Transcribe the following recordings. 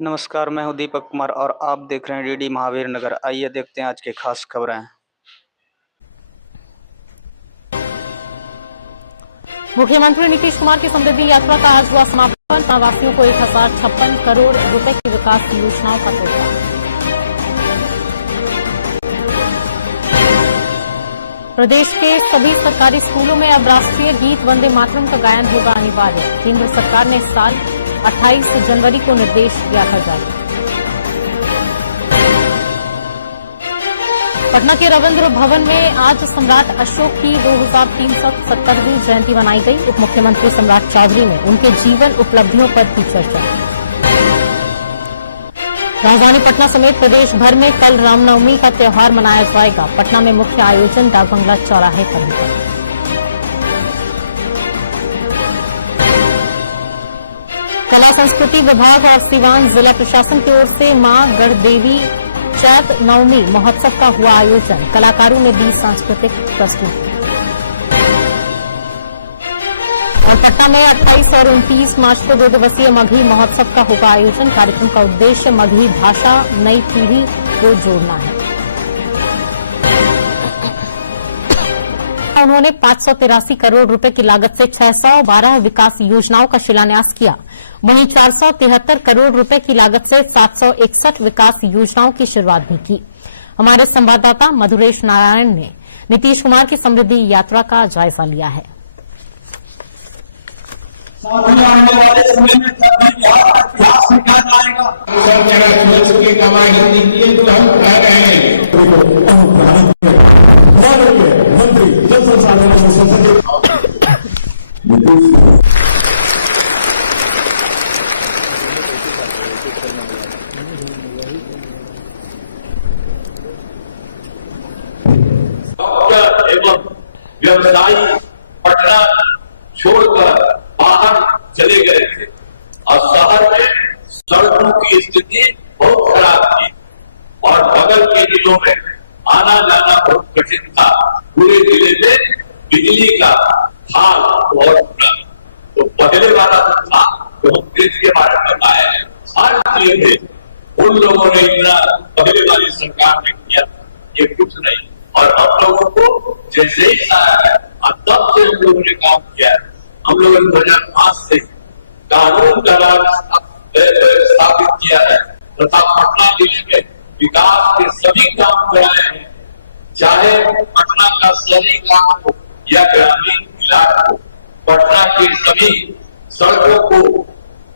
नमस्कार, मैं हूं दीपक कुमार और आप देख रहे हैं डीडी महावीर नगर। आइए देखते हैं आज की खास खबरें। मुख्यमंत्री नीतीश कुमार की समृद्धि यात्रा का आज हुआ समापन। प्रवासियों को 1056 करोड़ रुपए की विकास योजनाओं का तोहफा। प्रदेश के सभी सरकारी स्कूलों में अब राष्ट्रीय गीत वंदे मातरम का गायन होगा अनिवार्य। केंद्र सरकार ने इस साल 28 जनवरी को निर्देश दिया था जारी। पटना के रविंद्र भवन में आज सम्राट अशोक की 2370वीं जयंती मनाई गई। उप मुख्यमंत्री सम्राट चौधरी ने उनके जीवन उपलब्धियों पर की चर्चा। राजधानी पटना समेत प्रदेश भर में कल रामनवमी का त्यौहार मनाया जाएगा। पटना में मुख्य आयोजन डाकबंगला चौराहे पर होगा। कला संस्कृति विभाग और सीवान जिला प्रशासन की ओर से मां गढ़देवी चैत नवमी महोत्सव का हुआ आयोजन। कलाकारों ने दी सांस्कृतिक प्रस्तुति। और पटना में 28 और 29 मार्च को 2 दिवसीय मगही महोत्सव का होगा आयोजन। कार्यक्रम का उद्देश्य मगही भाषा नई पीढ़ी को जोड़ना है। उन्होंने 583 करोड़ रुपए की लागत से 612 विकास योजनाओं का शिलान्यास किया। वहीं 473 करोड़ रुपए की लागत से 761 विकास योजनाओं की शुरुआत भी की। हमारे संवाददाता मधुरेश नारायण ने नीतीश कुमार की समृद्धि यात्रा का जायजा लिया है। आने वाले समय में इतिहास लिखा जाएगा। सब जगह सोच के कमाई निकली तो हम कह रहे हैं मंत्री जल संसाधन डॉक्टर एवं व्यवसायी पटना छोड़कर बाहर चले गए थे और शहर में सड़कों की स्थिति बहुत खराब थी और बगल के जिलों में आना जाना बहुत कठिन था। पूरे जिले में बिजली का हाल बहुत बुरा। तो पहले वाला था तो हम देश के बारे में बताया है। आज ये उन लोगों ने इतना पहले वाली सरकार ने किया, ये कुछ नहीं। और हम लोगों को जैसे ही आया है तब से हम लोगों ने काम किया है। हम लोगों ने 2005 से कानून का राज स्थापित किया है तथा पटना जिले में विकास के सभी काम कराए हैं, चाहे पटना का शहरी काम हो या ग्रामीण इलाका हो। पटना की सभी सड़कों को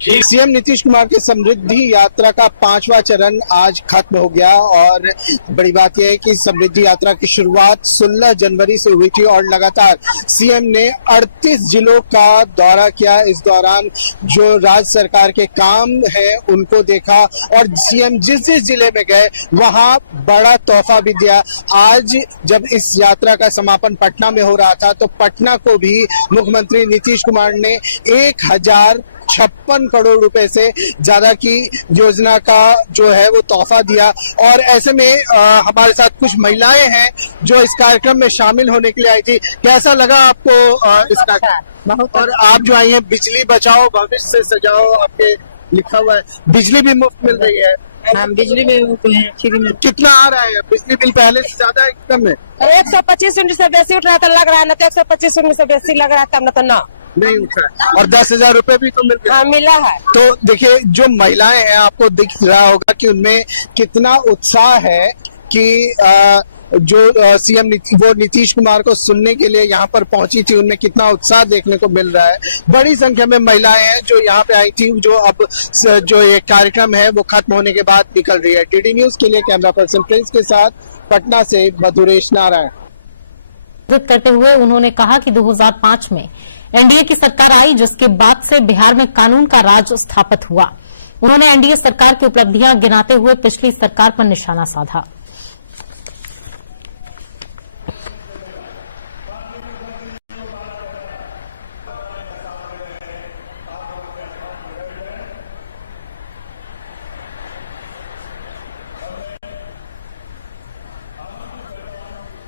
सीएम नीतीश कुमार की समृद्धि यात्रा का 5वां चरण आज खत्म हो गया और बड़ी बात यह है कि समृद्धि यात्रा की शुरुआत 16 जनवरी से हुई थी और लगातार सीएम ने 38 जिलों का दौरा किया। इस दौरान जो राज्य सरकार के काम है उनको देखा और सीएम जिस जिस जिले में गए वहां बड़ा तोहफा भी दिया। आज जब इस यात्रा का समापन पटना में हो रहा था तो पटना को भी मुख्यमंत्री नीतीश कुमार ने 1056 करोड़ रुपए से ज्यादा की योजना का जो है वो तोहफा दिया। और ऐसे में हमारे साथ कुछ महिलाएं हैं जो इस कार्यक्रम में शामिल होने के लिए आई थी। कैसा लगा आपको इस कार्यक्रम? और आप जो आई हैं बिजली बचाओ भविष्य से सजाओ, आपके लिखा हुआ है, बिजली भी मुफ्त मिल रही है। हाँ, बिजली में फ्री में। कितना आ रहा है बिजली बिल पहले से ज्यादा एकदम में? 125 यूनिट से बेसी उठ रहा था, लग रहा है ना तो 125 यूनिट से बेसी लग रहा था ना तो ना नहीं उठा है। और 10,000 रुपए भी तो मिल रहा है। हाँ, मिला है। तो देखिए जो महिलाएं हैं आपको दिख रहा होगा कि उनमें कितना उत्साह है कि जो सीएम वो नीतीश कुमार को सुनने के लिए यहाँ पर पहुंची थी, उनमें कितना उत्साह देखने को मिल रहा है। बड़ी संख्या में महिलाएं हैं जो यहाँ पे आई थी, जो अब जो ये कार्यक्रम है वो खत्म होने के बाद निकल रही है। डीडी न्यूज के लिए कैमरा पर्सन प्रिंस के साथ पटना से मधुरेश नारायण। करते हुए उन्होंने कहा कि 2005 में एनडीए की सरकार आई जिसके बाद से बिहार में कानून का राज स्थापित हुआ। उन्होंने एनडीए सरकार की उपलब्धियां गिनाते हुए पिछली सरकार पर निशाना साधा।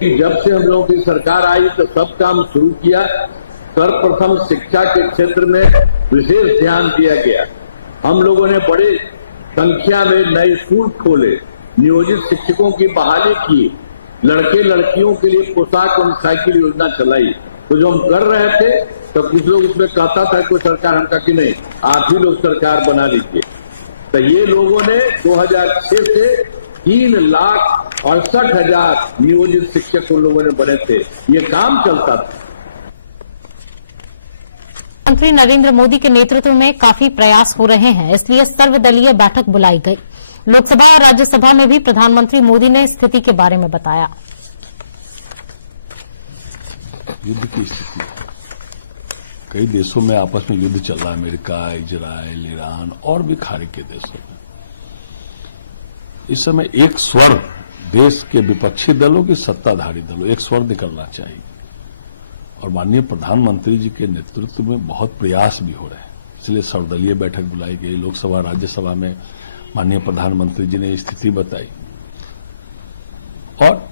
जब से हम लोगों की सरकार आई तो सब काम शुरू किया। सर्वप्रथम शिक्षा के क्षेत्र में विशेष ध्यान दिया गया। हम लोगों ने बड़ी संख्या में नए स्कूल खोले, नियोजित शिक्षकों की बहाली की, लड़के लड़कियों के लिए पोशाक और साइकिल योजना चलाई। तो जो हम कर रहे थे तो कुछ लोग उसमें कहता था कोई सरकार, हम कहा कि नहीं, आप ही लोग सरकार बना लीजिए। तो ये लोगों ने 2006 से 3,68,000 नियोजित शिक्षक उन लोगों ने बने थे। ये काम चलता था। प्रधानमंत्री नरेंद्र मोदी के नेतृत्व में काफी प्रयास हो रहे हैं, इसलिए सर्वदलीय बैठक बुलाई गई। लोकसभा और राज्यसभा में भी प्रधानमंत्री मोदी ने स्थिति के बारे में बताया। युद्ध की स्थिति, कई देशों में आपस में युद्ध चल रहा है, अमेरिका, इजराइल, ईरान और भी खाड़ी के देशों में। इस समय एक स्वर देश के विपक्षी दलों की, सत्ताधारी दलों, एक स्वर निकलना चाहिए और माननीय प्रधानमंत्री जी के नेतृत्व में बहुत प्रयास भी हो रहे हैं, इसलिए सर्वदलीय बैठक बुलाई गई। लोकसभा राज्यसभा में माननीय प्रधानमंत्री जी ने स्थिति बताई और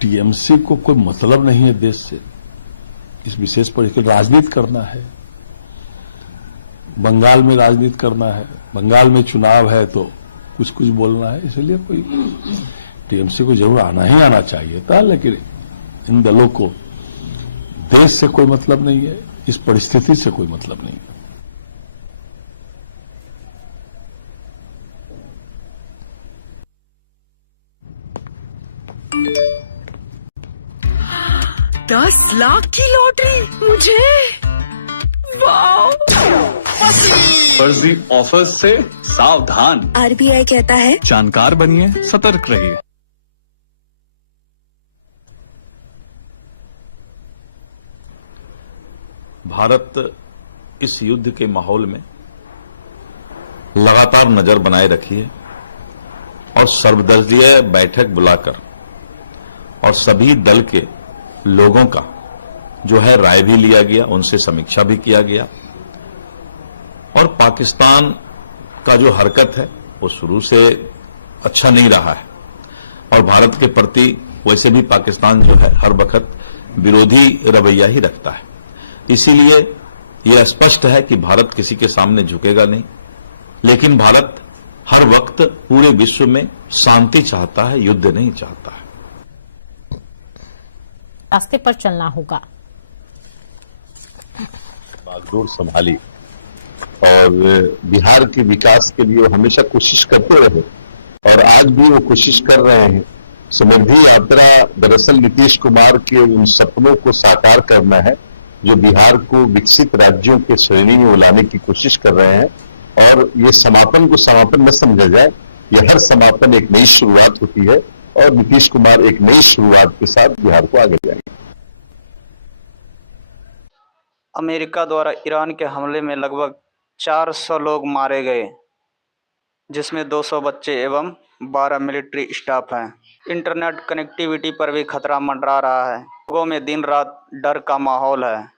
टीएमसी को कोई मतलब नहीं है देश से, इस विशेष परिस्थिति राजनीति करना है, बंगाल में राजनीति करना है, बंगाल में चुनाव है तो कुछ कुछ बोलना है, इसलिए कोई टीएमसी को जरूर आना ही आना चाहिए था, लेकिन इन दलों को देश से कोई मतलब नहीं है, इस परिस्थिति से कोई मतलब नहीं है। $10 लाख की लॉटरी मुझे, वाओ! फर्जी ऑफर्स से सावधान। आरबीआई कहता है जानकार बनिए, सतर्क रहिए। भारत इस युद्ध के माहौल में लगातार नजर बनाए रखी है और सर्वदलीय बैठक बुलाकर और सभी दल के लोगों का जो है राय भी लिया गया, उनसे समीक्षा भी किया गया और पाकिस्तान का जो हरकत है वो शुरू से अच्छा नहीं रहा है और भारत के प्रति वैसे भी पाकिस्तान जो है हर वक्त विरोधी रवैया ही रखता है। इसीलिए यह स्पष्ट है कि भारत किसी के सामने झुकेगा नहीं, लेकिन भारत हर वक्त पूरे विश्व में शांति चाहता है, युद्ध नहीं चाहता है। रास्ते पर चलना होगा। बागडोर संभाली और बिहार के विकास के लिए वो हमेशा कोशिश करते रहे और आज भी वो कोशिश कर रहे हैं। समृद्धि यात्रा दरअसल नीतीश कुमार के उन सपनों को साकार करना है जो बिहार को विकसित राज्यों के श्रेणी में लाने की कोशिश कर रहे हैं और ये समापन को समापन न समझा जाए, यह हर समापन एक नई शुरुआत होती है और नीतीश कुमार एक नई शुरुआत के साथ बिहार को आगे जाएंगे। अमेरिका द्वारा ईरान के हमले में लगभग 400 लोग मारे गए, जिसमें 200 बच्चे एवं 12 मिलिट्री स्टाफ हैं। इंटरनेट कनेक्टिविटी पर भी खतरा मंडरा रहा है, लोगों में दिन रात डर का माहौल है।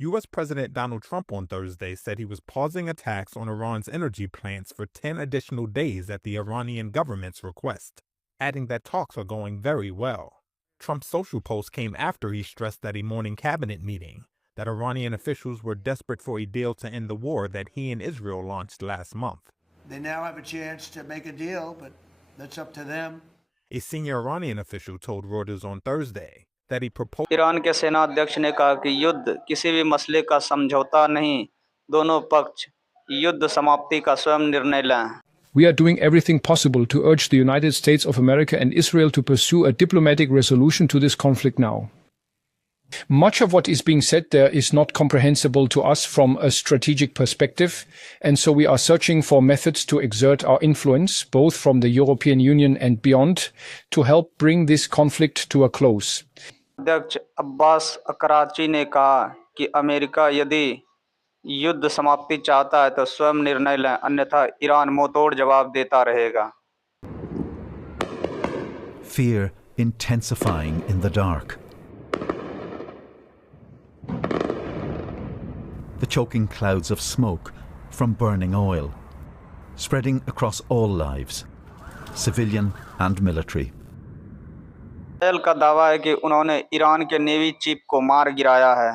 U.S. President Donald Trump on Thursday said he was pausing attacks on Iran's energy plants for 10 additional days at the Iranian government's request, adding that talks are going very well. Trump's social post came after he stressed at a morning cabinet meeting that Iranian officials were desperate for a deal to end the war that he and Israel launched last month. They now have a chance to make a deal, but that's up to them. A senior Iranian official told Reuters on Thursday that he proposed. Iran के सेना अध्यक्ष ने कहा कि युद्ध किसी भी मसले का समझौता नहीं, दोनों पक्ष युद्ध समाप्ति का स्वयं निर्णय लें। We are doing everything possible to urge the United States of America and Israel to pursue a diplomatic resolution to this conflict now. Much of what is being said there is not comprehensible to us from a strategic perspective, and so we are searching for methods to exert our influence, both from the European Union and beyond, to help bring this conflict to a close. अध्यक्ष अब्बास कराची ने कहा कि America यदि युद्ध समाप्ति चाहता है तो स्वयं निर्णय लें, अन्यथा ईरान मुंहतोड़ जवाब देता रहेगा। Fear intensifying in the dark. The choking clouds of smoke from burning oil, spreading across all lives, civilian and military. Israel का दावा है कि उन्होंने ईरान के नेवी चीफ को मार गिराया है।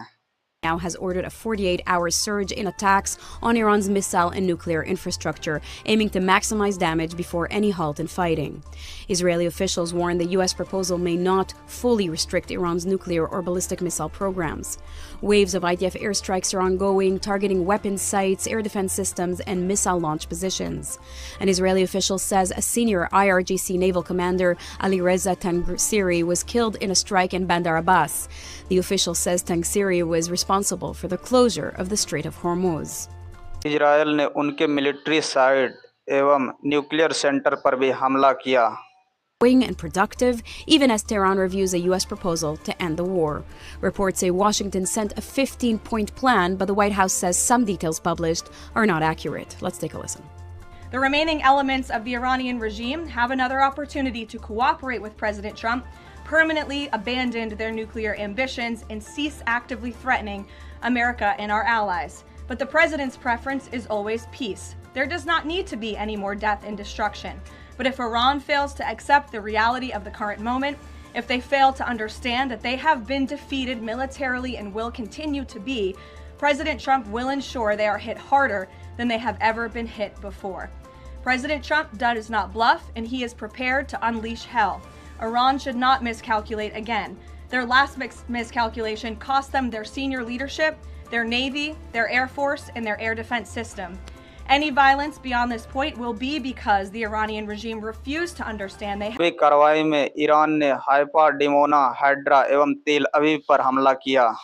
now has ordered a 48-hour surge in attacks on Iran's missile and nuclear infrastructure, aiming to maximize damage before any halt in fighting. Israeli officials warn the U.S. proposal may not fully restrict Iran's nuclear or ballistic missile programs. Waves of IDF airstrikes are ongoing, targeting weapons sites, air defense systems, and missile launch positions. An Israeli official says a senior IRGC naval commander, Ali Reza Tangsiri, was killed in a strike in Bandar Abbas. The official says Tangsiri was responsible for the closure of the Strait of Hormuz. Israel ने उनके military site एवं nuclear centre पर भी हमला किया. And productive, even as Tehran reviews a U.S. proposal to end the war. Reports say Washington sent a 15-point plan, but the White House says some details published are not accurate. Let's take a listen. The remaining elements of the Iranian regime have another opportunity to cooperate with President Trump, permanently abandon their nuclear ambitions, and cease actively threatening America and our allies. But the president's preference is always peace. There does not need to be any more death and destruction. But if Iran fails to accept the reality of the current moment, if they fail to understand that they have been defeated militarily and will continue to be, President Trump will ensure they are hit harder than they have ever been hit before. President Trump does not bluff, and he is prepared to unleash hell. Iran should not miscalculate again. Their last miscalculation cost them their senior leadership, their Navy, their Air Force, and their air defense system. Any violence beyond this point will be because the Iranian regime refused to understand they कार्रवाई में Iran ने Haifa, Dimona, हैड्रा एवं तेल अवीव पर हमला किया.